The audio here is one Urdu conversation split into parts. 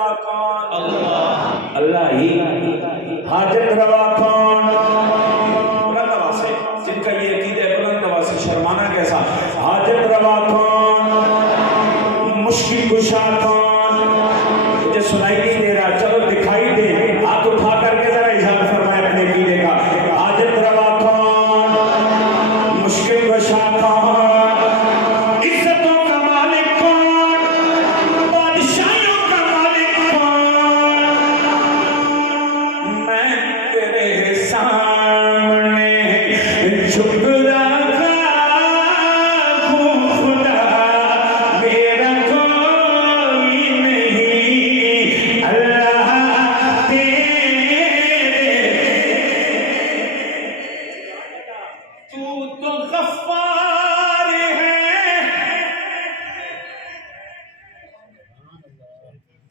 روا کون؟ اللہ اللہ ہی حاجت روا کون؟ بلند آواز سے جن کا یہ عقیدہ ہے بلند آواز سے شرمانا کیسا حاجت روا کون؟ مشکل کشا کون؟ مجھے سنائی نہیں دے رہا چلو دکھائی دے ہاتھ اٹھا کر کے ذرا اظہار فرمائے اپنے عقیدے کا حاجت روا کون؟ مشکل کشا کون؟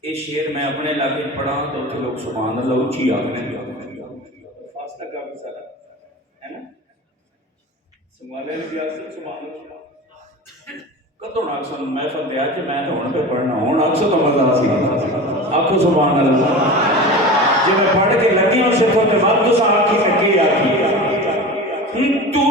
یہ شعر میں اپنے علاقے پڑھا تو اتنے لوگ سبحان اللہ اچھی آگے فاصلہ کافی سارا ہے نا سنبھالے ریاست سبحان اللہ کتوں نہ اکثر محفل دیا کہ میں تو ہوں پہ پڑھنا ہوں اکثر تو مزہ سی آخو سبحان اللہ جب میں پڑھ کے لگی ہوں سے تو بعد تو آنکھی میں کی آتی تو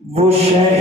وہ شہر